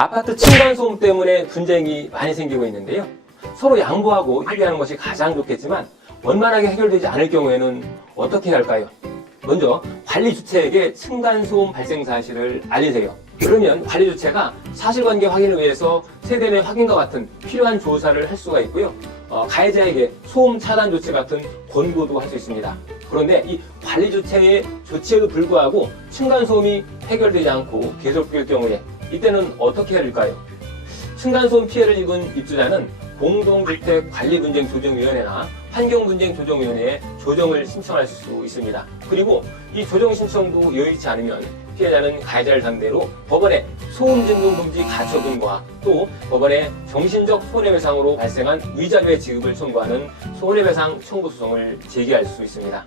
아파트 층간소음 때문에 분쟁이 많이 생기고 있는데요. 서로 양보하고 협의하는 것이 가장 좋겠지만 원만하게 해결되지 않을 경우에는 어떻게 해야 할까요? 먼저 관리주체에게 층간소음 발생 사실을 알리세요. 그러면 관리주체가 사실관계 확인을 위해서 세대 내 확인과 같은 필요한 조사를 할 수가 있고요. 가해자에게 소음 차단 조치 같은 권고도 할 수 있습니다. 그런데 이 관리주체의 조치에도 불구하고 층간소음이 해결되지 않고 계속될 경우에 이때는 어떻게 해야 할까요? 층간소음 피해를 입은 입주자는 공동주택관리분쟁조정위원회나 환경분쟁조정위원회에 조정을 신청할 수 있습니다. 그리고 이 조정 신청도 여의치 않으면 피해자는 가해자를 상대로 법원에 소음진동금지 가처분과 또 법원에 정신적 손해배상으로 발생한 위자료의 지급을 청구하는 손해배상 청구 소송을 제기할 수 있습니다.